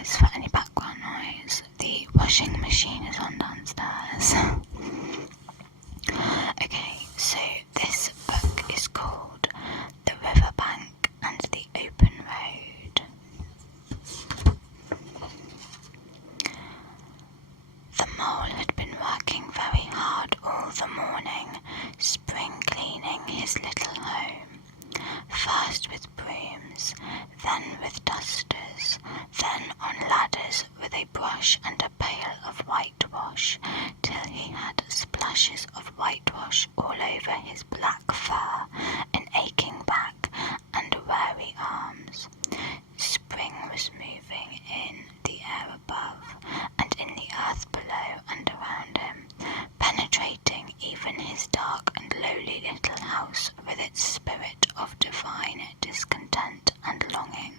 apologise for any background noise. The washing machine is on downstairs. Okay, so this book is called The Riverbank and the Open Road. The mole had been working very hard all the morning, spring cleaning his little home. First with brooms, then with dusters, then on ladders with a brush and a pail of whitewash, till he had splashes of whitewash all over his black fur, an aching back, and weary arms. Spring was moving in the air above, and in the earth below and around him, penetrating even his dark and lowly little house with its spirit of divine discontent and longing.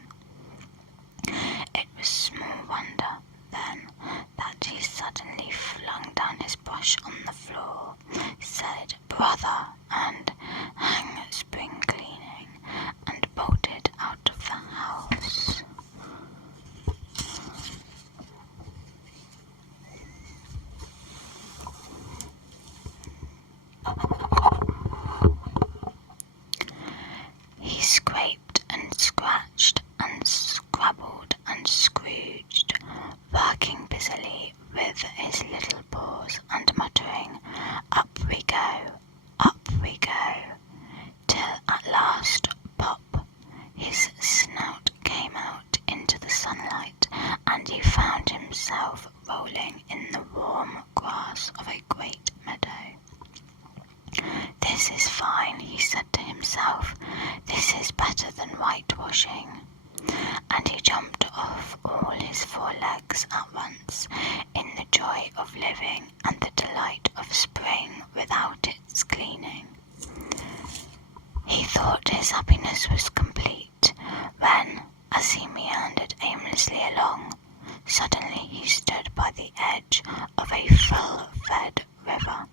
It was small wonder, then, that he suddenly flung down his brush on the floor, said "Brother," and hang spring cleaning, and bolted out of the house. He scraped and scratched and scrabbled and scrooged, working busily with his little paws and muttering, up we go, till at last, pop, his snout came out into the sunlight, and he found himself rolling in the warm grass of a great meadow. "This is fine," he said to himself. "This is better than whitewashing." And he jumped off all his 4 legs at once, in the joy of living and the delight of spring without its cleaning. He thought his happiness was complete, when, as he meandered aimlessly along, suddenly he stood by the edge of a full-fed river.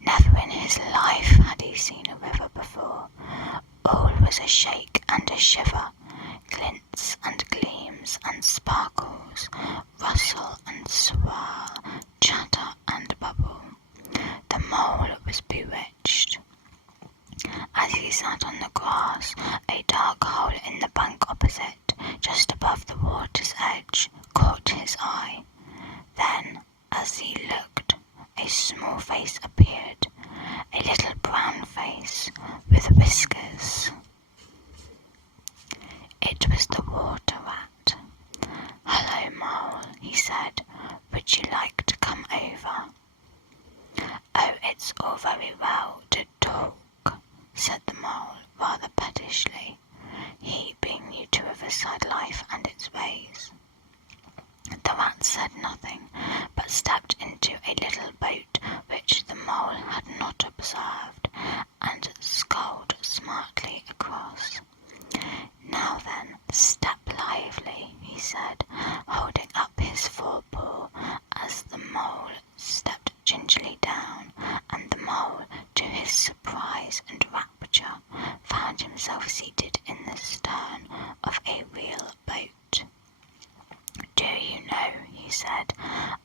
Never in his life had he seen a river before. All was a shake and a shiver, glints and gleams and sparkles, rustle and swirl, chatter and bubble. The mole was bewitched. As he sat on the grass, a dark hole in the bank opposite, just above the water's edge, caught his eye. Then, as he looked, a small face appeared, a little brown face with whiskers. It was the water rat. "Hello, Mole," he said. "Would you like to come over?" "Oh, it's all very well to talk," said the mole rather pettishly, he being new to riverside life and its ways. The rat said nothing, but stepped into a little boat which the mole had not observed, and sculled smartly across. "Now then, step lively," he said, holding up his forepaw as the mole stepped gingerly down, and the mole, to his surprise and rapture, found himself seated in the stern of a real boat. "Do you know," he said,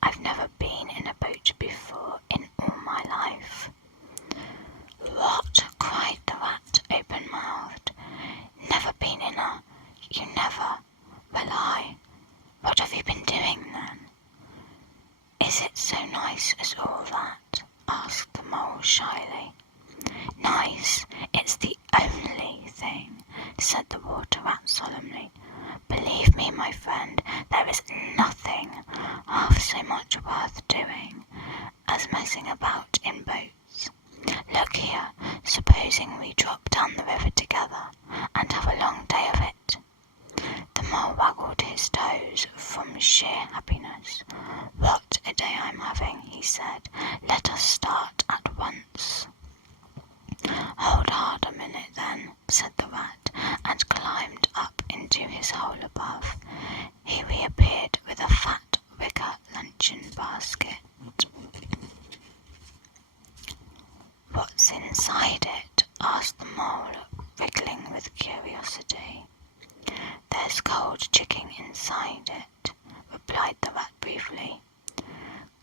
"I've never been in a boat before in all my life." "What?" cried the rat, open-mouthed. "Never been in a... You never... Well, what have you been doing then?" "Is it so nice as all that?" asked the mole shyly. "Nice? It's the only thing," said the water rat solemnly. "Believe me, my friend, there is nothing half so much worth doing as messing about in boats. Look here, supposing we drop down the river together and have a long day of it." The mole waggled his toes from sheer happiness. "What a day I'm having," he said. "Let us start at once." "Hold hard a minute then," said the rat, and climbed up into his hole above. He reappeared with a fat wicker luncheon basket. "What's inside it?" asked the mole, wriggling with curiosity. "There's cold chicken inside it," replied the rat briefly.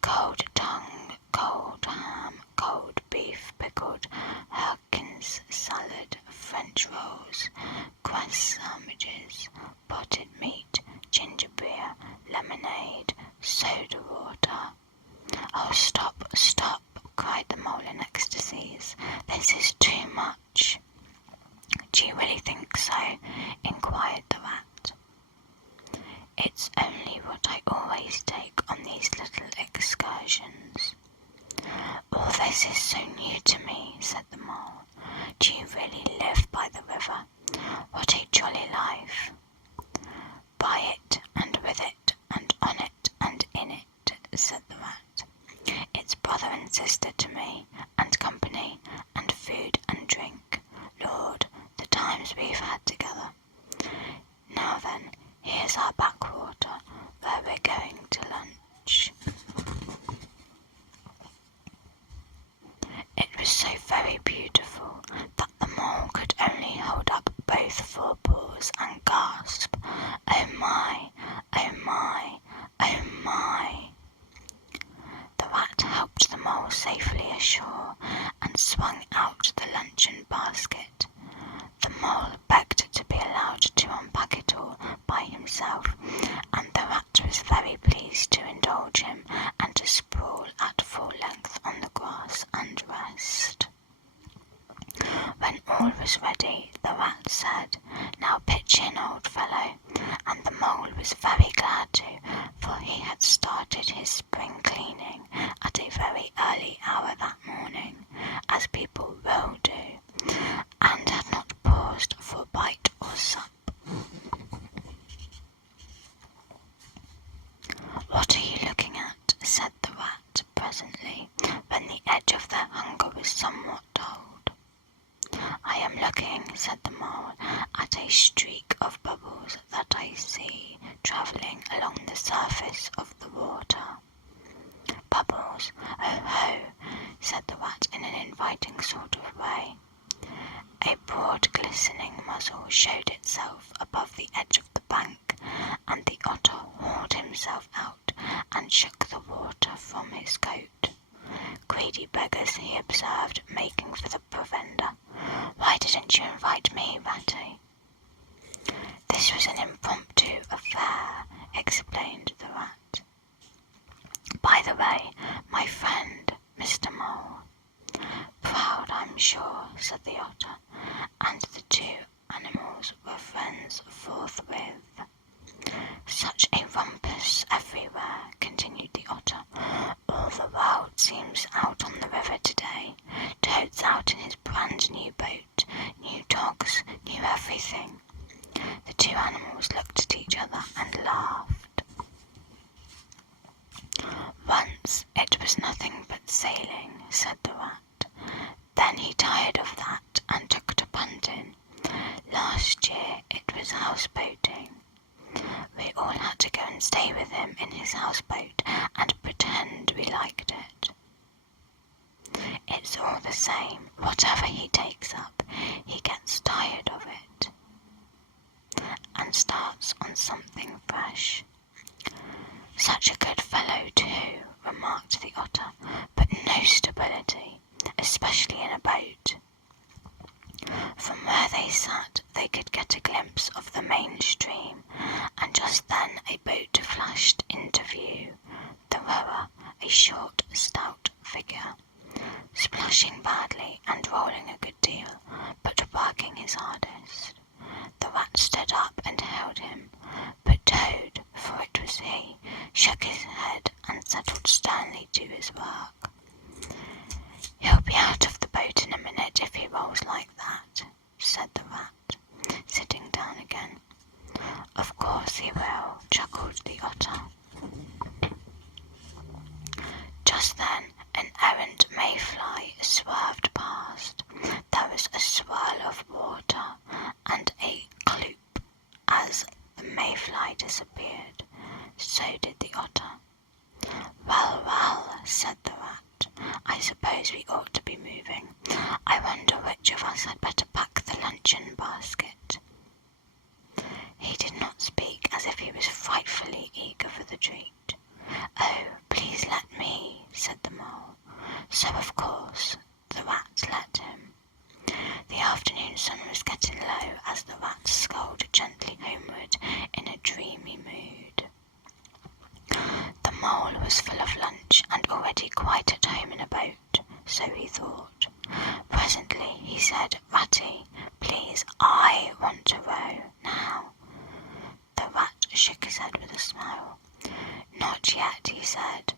Cold tongue, cold ham, cold beef, pickled Herkins salad, French rolls, cress sandwiches, potted meat, ginger beer, lemonade, soda water. Oh, stop, stop, cried the mole in ecstasies. This is too much. Do you really think so? Inquired the rat. It's only what I always take on these little excursions. All this is so new to me, said the mole. Do you really live by the river? What a jolly life. By it, and with it, and on it, and in it, said the rat. It's brother and sister to me, and company, and food and drink. Lord, the times we've had together. Now then, here's our backwater, where we're going to lunch. It was so very beautiful that the mole could only hold up both forepaws and gasp, "Oh my, oh my, oh my!" The rat helped the mole safely ashore and swung out the luncheon basket. The mole begged to be allowed to unpack it all by himself, and the rat was very pleased to indulge him and to sprawl at full length on the grass and rest. When all was ready, the rat said, "Now pitch in, old fellow," and the mole was very glad to, for he had started his spring cleaning at a very early hour that morning, as people will do, and had not paused for bite or sup. "What are you looking at?" said the rat presently, when the edge of their hunger was somewhat dulled. "I am looking," said the mole, "at a streak of bubbles that I see travelling along the surface of the water." "Bubbles? Oh ho!" said the rat in an inviting sort of way. A broad glistening muzzle showed itself above the edge of the bank, and the otter hauled himself out and shook the water from his coat. "Greedy beggars," he observed, making for the provender. "Why didn't you invite me, Ratty?" "This was an impromptu affair," explained the rat. "By the way, my friend, Mr. Mole." "Proud, I'm sure," said the otter, and the two animals were friends forthwith. "Such a rumpus everywhere," continued the otter. "All the world seems out on the river today. Toad's out in his brand new boat, new dogs, new everything." The two animals looked at each other and laughed. "Once it was nothing but sailing," said the rat. "Then he tired of that and took to punting. Last year it was houseboating. We all had to go and stay with him in his houseboat and pretend we liked it. It's all the same, whatever he takes up, he gets tired of it and starts on something fresh." "Such a good fellow too," remarked the otter, "but no stability, especially in a boat." From where they sat they could get a glimpse of the main stream, and just then a boat flashed into view, the rower, a short, stout figure, splashing badly and rolling a good deal, but working his hardest. The rat stood up and hailed him, but Toad, for it was he, shook his head and settled sternly to his work. "He'll be out of the boat in a minute if he rolls like that," said the rat, sitting down again. "Of course he will," chuckled the otter. Just then an errant mayfly swerved past. There was a swirl of water and a cloop as the mayfly disappeared. So did the otter. "Well, well," said the rat, "I suppose we ought to be moving. I wonder which of us had better pack the luncheon basket." He did not speak, as if he was frightfully eager for the treat. "Oh, please let me," said the Mole. So, of course, the Rat let him. The afternoon sun was getting low as the Rat sculled gently homeward in a dreamy mood. The Mole was full of lunch and already quite at home in a boat, so he thought. Presently he said, "Ratty, please, I want to row now." The Rat shook his head with a smile. "Not yet," he said.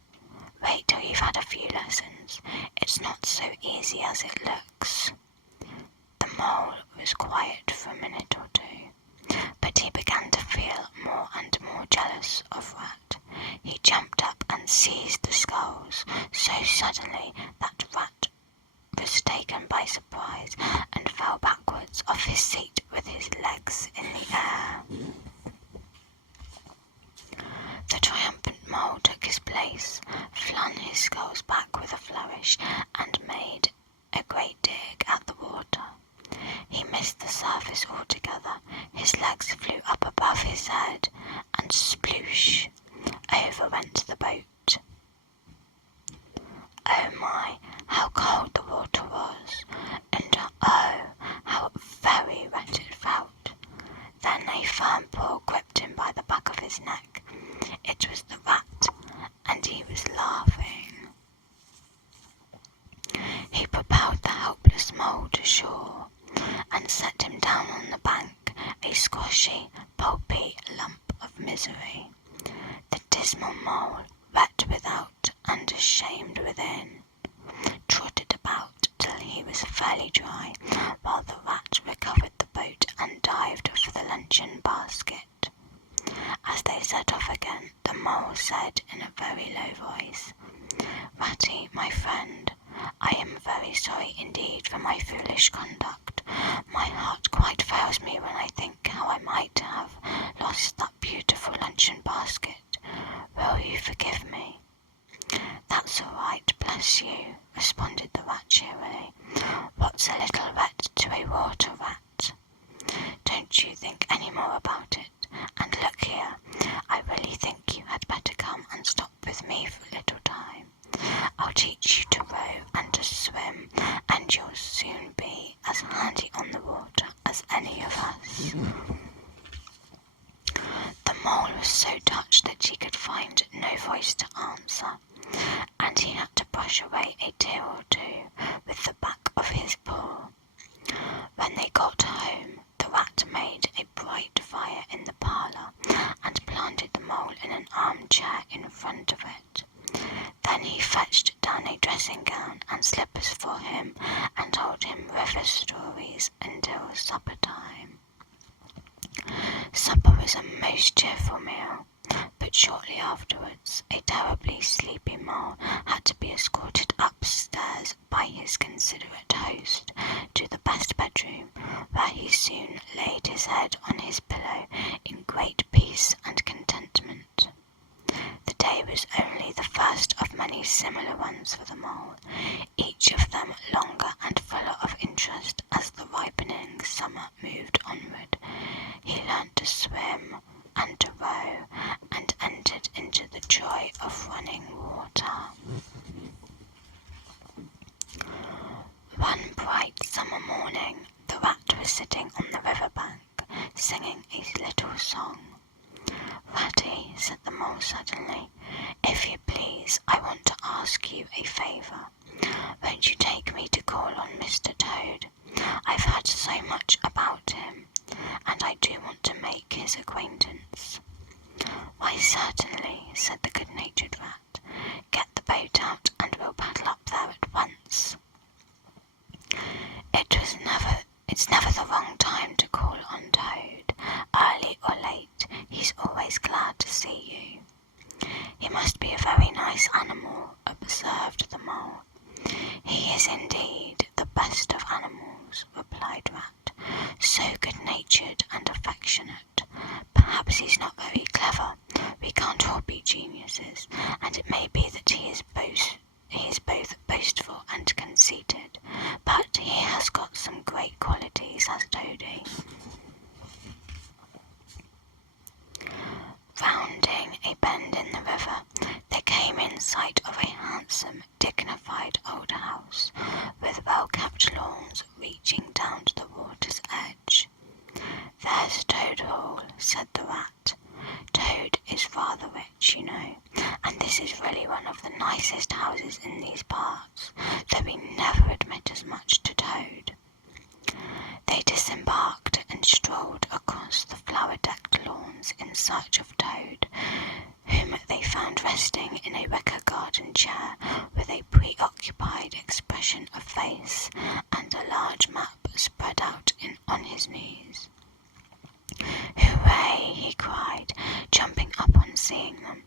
"Wait till you've had a few lessons. It's not so easy as it looks." The Mole was quiet for a minute or two, but he began to feel more and more jealous of Rat. He jumped up and seized the sculls so suddenly that Rat was taken by surprise and fell backwards off his seat with his legs in the air. The triumphant Mole took his place, flung his sculls back with a flourish, and made a great dig at the water. He missed the surface altogether. His legs flew up above his head, and sploosh, over went the boat. Oh my, how cold the water was, and oh, how very wet it felt. Then a firm paw gripped him by the back of his neck. It was the Rat, and he was laughing. He propelled the helpless Mole to shore, and set him down on the bank, a squashy, pulpy lump of misery. The dismal Mole, wet without and ashamed within, trotted about till he was fairly dry, while the Rat recovered the boat and dived for the luncheon basket. As they set off again, the Mole said in a very low voice, "Ratty, my friend, I am very sorry indeed for my foolish conduct. My heart quite fails me when I think how I might have lost that beautiful luncheon basket. Will you forgive me?" "That's all right, bless you," responded the Rat cheerily. "What's a little wet to a water rat? Don't you think any more about it. And look here, I really think you had better come and stop with me for a little time. I'll teach you to row and to swim, and you'll soon be as handy on the water as any of us." The Mole was so touched that he could find no voice to answer, and he had to brush away a tear or two with the back of his paw. When they got home, the Rat made a bright fire in the parlour and planted the Mole in an armchair in front of it. Then he fetched down a dressing gown and slippers for him and told him river stories until supper time. Supper was a most cheerful meal, but shortly afterwards a terribly sleepy Mole had to be escorted upstairs by his considerate host to the best bedroom, where he soon laid his head on his pillow in great peace and contentment. The day was only the first of many similar ones for the Mole, each of them longer and fuller of interest as the ripening summer moved onward. He learnt to swim and to row, and entered into the joy of running water. One bright summer morning, the Rat was sitting on the river bank, singing a little song. "Ratty," said the Mole suddenly, "if you please, I want to ask you a favour. Won't you take me to call on Mr. Toad? I've heard so much about him, and I do want to make his acquaintance." "Why, certainly," said the good-natured Rat. "Get the boat out and we'll paddle up there at once." It's never the wrong time to call on Toad. Early or late, he's always glad to see you. "He must be a very nice animal," observed the Mole. "He is indeed the best of animals," replied Rat. "So good-natured and affectionate. Perhaps he's not very clever. We can't all be geniuses, and it may be that he is both boastful and conceited, but he has got some great qualities, has Toady." Rounding a bend in the river, they came in sight of a handsome, dignified old house, with well-kept lawns reaching down to the water's edge. "There's Toad Hall," said the Rat. "Toad is rather rich, you know, and this is really one of the nicest houses in these parts, though we never admit as much to Toad." They disembarked and strolled across the flower-decked lawns in search of Toad, whom they found resting in a wicker garden chair with a preoccupied expression of face and a large map spread out on his knees. "Hooray!" he cried, jumping up on seeing them.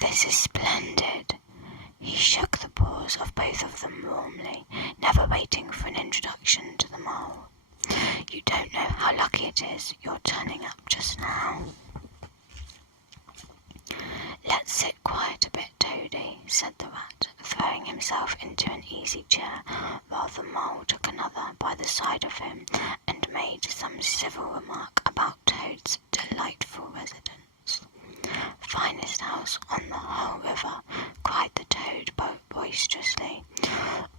"This is splendid!" He shook the paws of both of them warmly, never waiting for an introduction to the Mole. "You don't know how lucky it is you're turning up just now." "Let's sit quiet a bit, Toady," said the Rat, throwing himself into an easy chair, while the Mole took another by the side of him and made some civil remark about Toad's delightful residence. "Finest house on the whole river," cried the Toad boisterously,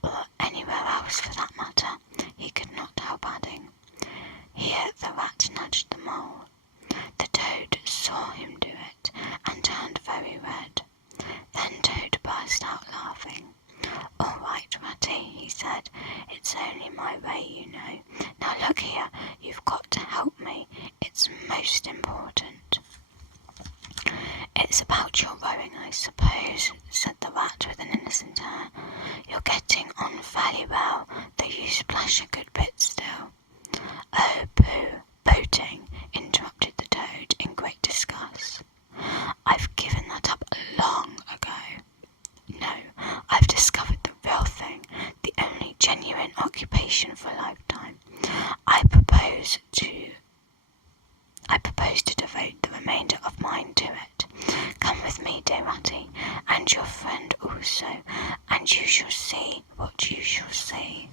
"or anywhere else for that matter," he could not help adding. Here the Rat nudged the Mole. The Toad saw him do it, and turned very red. Then Toad burst out laughing. "All right, Ratty," he said, "it's only my way, you know. Now look here, you've got to help me. It's most important." "It's about your rowing, I suppose," said the Rat with an innocent air. "You're getting on fairly well, though you splash a good bit still." "Oh, pooh, boating," interrupted the Toad in great disgust. "I've given that up long ago. No, I've discovered the real thing, the only genuine occupation for a lifetime. I propose to devote the remainder of mine to it. Come with me, dear Ratty, and your friend also, and you shall see what you shall see."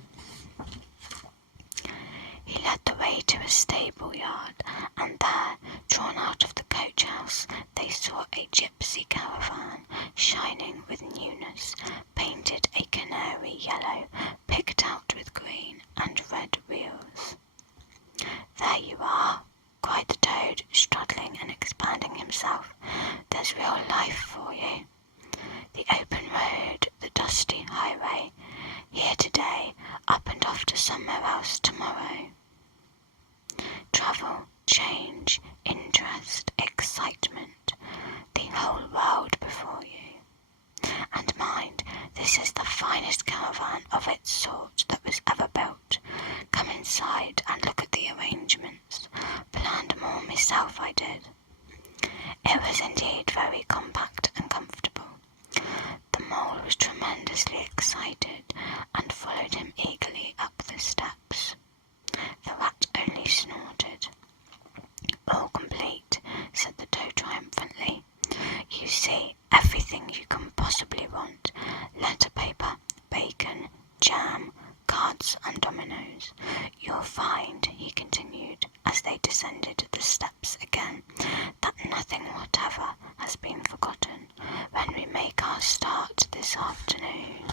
He led the way to a stable yard, and there, drawn out of the coach-house, they saw a gypsy caravan, shining with newness, painted a canary yellow, picked out with green and red wheels. "There you are," cried the Toad, struggling and expanding himself. "There's real life for you. The open road, the dusty highway, here today, up and off to somewhere else tomorrow. Travel, change, interest, excitement, the whole world before you. And mind, this is the finest caravan of its sort that was ever built. Come inside and look at the arrangements. Planned them all myself, I did." It was indeed very compact and comfortable. The Mole was tremendously excited and followed him eagerly up the steps. The Rat only snorted. "All complete," said the Toad triumphantly. "You see, everything you can possibly want. Letter paper, bacon, jam, cards and dominoes. You'll find," he continued, as they descended the steps again, "that nothing whatever has been forgotten when we make our start this afternoon."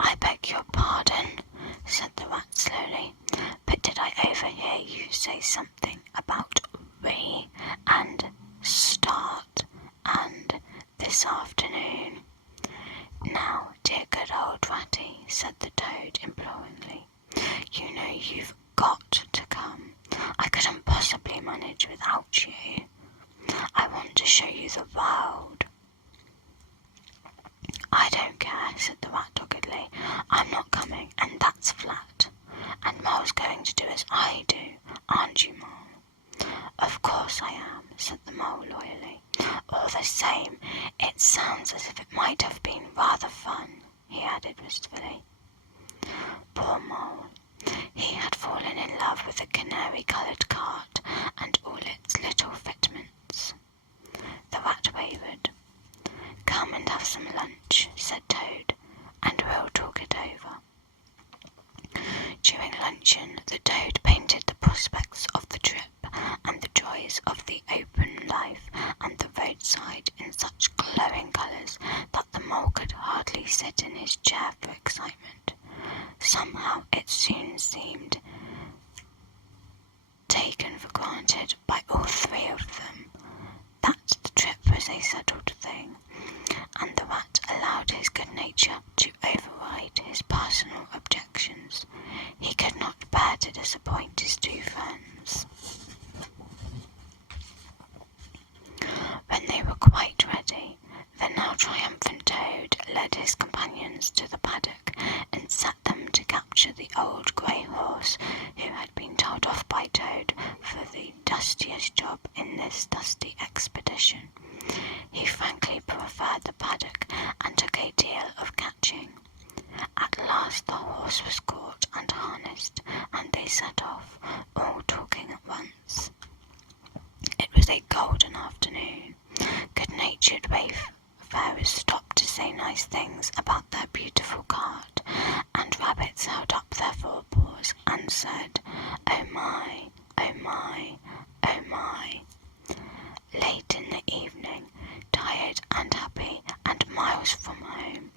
"I beg your pardon," said the Rat slowly, "but did I overhear you say something about we and start and this afternoon?" "Now, dear good old Ratty," said the Toad imploringly, "you know you've got to come. I couldn't possibly manage without you. I want to show you the world." "I don't care," said the Rat doggedly. "I'm not coming, and that's flat. And Mole's going to do as I do, aren't you, Mole?" "Of course I am," said the Mole loyally. "All the same, it sounds as if it might have been rather fun," he added wistfully. Poor Mole. He had fallen in love with the canary-coloured cart and all its little fitments. The Rat wavered. "Come and have some lunch," said Toad, "and we'll talk it over." During luncheon, the Toad painted the prospects of the trip and the joys outside in such glowing colours that the mole could hardly sit in his chair for excitement. Somehow it soon seemed taken for granted by all three of them that the trip was a settled thing, and the rat allowed his good nature to override his personal objections. He could not bear to disappoint his two friends. When they were quite ready, the now triumphant Toad led his companions to the paddock and set them to capture the old grey horse who had been told off by Toad for the dustiest job in this dusty expedition. He frankly preferred the paddock and took a deal of catching. At last the horse was caught and harnessed, and they set off, all talking at once. It was a golden afternoon. Good-natured wayfarers stopped to say nice things about their beautiful cart, and rabbits held up their forepaws and said, "Oh my, oh my, oh my." Late in the evening, tired and happy and miles from home,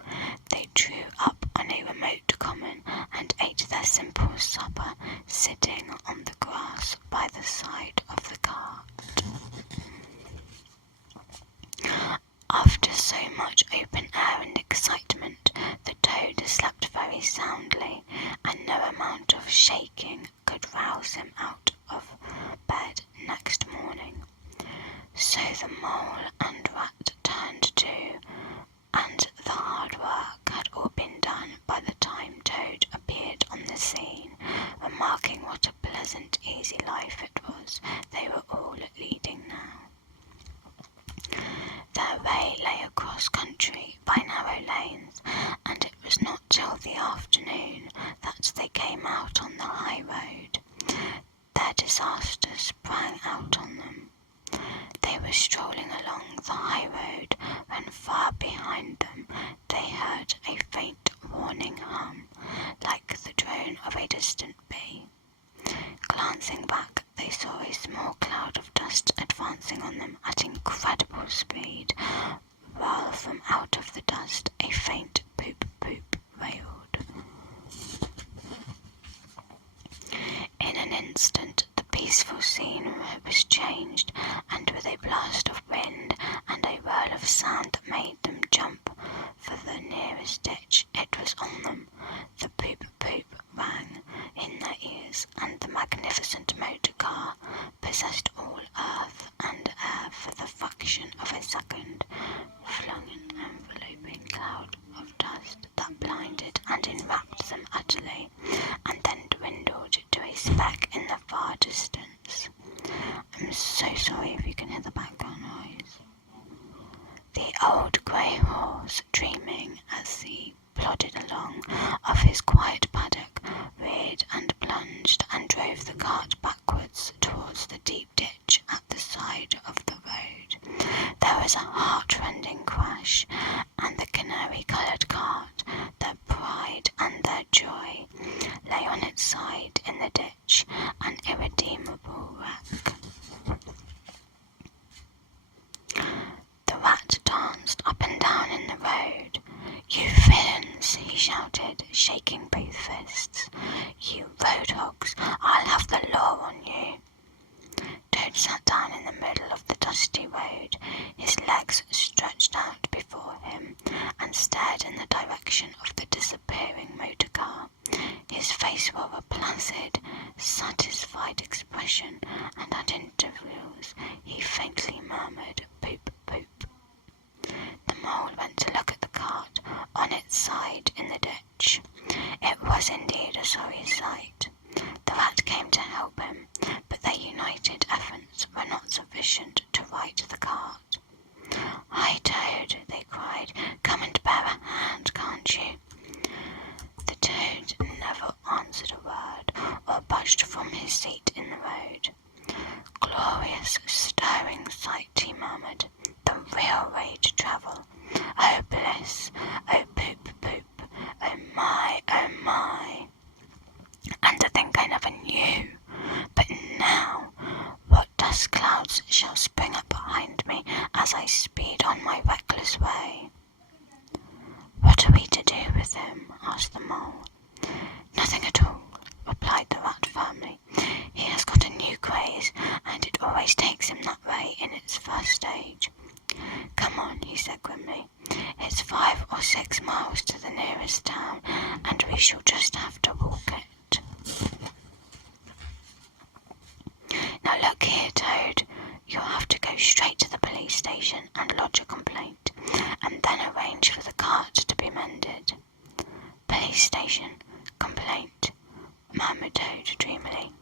they drew up on a remote common and ate their simple supper sitting on the grass by the side of the cart. After so much open air and excitement, the Toad slept very soundly, and no amount of shaking could rouse him out of bed next morning. So the Mole and Rat turned to, and the hard work had all been done by the time Toad appeared on the scene, remarking what a pleasant, easy life it was they were all leading now. Their way lay across country by narrow lanes, and it was not till the afternoon that they came out on the high road. Their disaster sprang out on them. They were strolling along the high road when far behind them they heard a faint warning hum, like the drone of a distant bee. Glancing back, they saw a small cloud of dust advancing on them at incredible speed, while from out of the dust a faint poop-poop wailed. In an instant the peaceful scene was changed, and with a blast of wind and a whirl of sand that made them jump for the nearest ditch, it was on them. The poop-poop rang in their ears, and the magnificent motor car possessed all earth and air for the fraction of a second, flung an enveloping cloud of dust that blinded and enwrapped them utterly, and then dwindled to a speck in the far distance. I'm so sorry if you can hear the background noise. The old grey horse, dreaming as he plodded along of his quiet paddock, reared and plunged and drove the cart backwards towards the deep ditch at the side of the road. There was a heart-rending crash, and the canary-coloured cart, their pride and their joy, lay on its side in the ditch, an irredeemable wreck. The rat danced up and down in the road. "You villains," he shouted, shaking both fists. "You road hogs, I'll have the law on you." Toad sat down in the middle of the dusty road, his legs stretched out before him, and stared in the direction of the disappearing motor car. His face wore a placid, satisfied expression, and at intervals he faintly murmured, "Poop, poop." The Mole went to look at the cart on its side in the ditch. It was indeed a sorry sight. The rat came to help him, but their united efforts were not sufficient to right the cart. "Hi, Toad," they cried, "come and bear a hand, can't you?" The Toad never answered a word or budged from his seat in the road. "Glorious, stirring sight," he murmured. "The real way to travel. Oh bliss, oh poop poop, oh my, oh my. And to think I never knew. But now, what dust clouds shall spring up behind me as I speak. rage. "Come on," he said grimly. "It's 5 or 6 miles to the nearest town, and we shall just have to walk it." "Now look here, Toad, you'll have to go straight to the police station and lodge a complaint, and then arrange for the cart to be mended." "Police station, complaint," murmured Toad dreamily.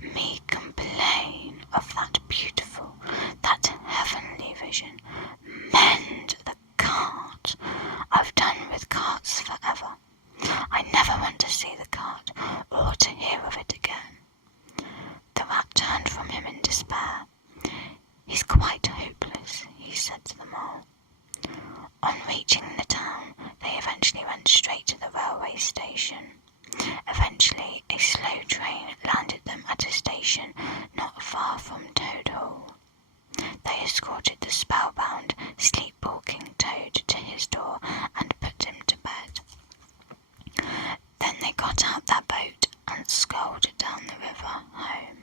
"Me complain of that beautiful, that heavenly vision. Mend the cart! I've done with carts forever. I never want to see the cart or to hear of it again." The Rat turned from him in despair. "He's quite hopeless," he said to the Mole. On reaching the town, they eventually went straight to the railway station. Eventually, a slow train landed them at a station not far from Toad Hall. They escorted the spellbound, sleepwalking Toad to his door and put him to bed. Then they got out their boat and sculled down the river home.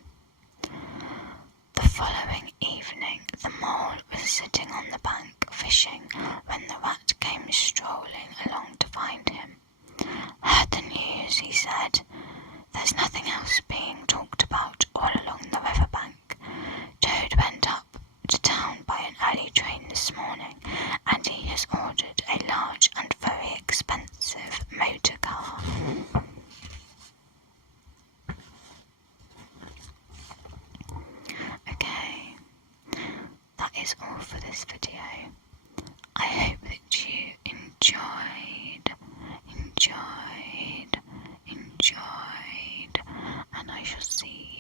The following evening, the Mole was sitting on the bank fishing when the Rat came strolling along to find him. "Heard the news," he said. "There's nothing else being talked about all along the river bank. Toad went up to town by an early train this morning, and he has ordered a large and very expensive motor car." Okay, that is all for this video. I hope that you enjoyed, and I shall see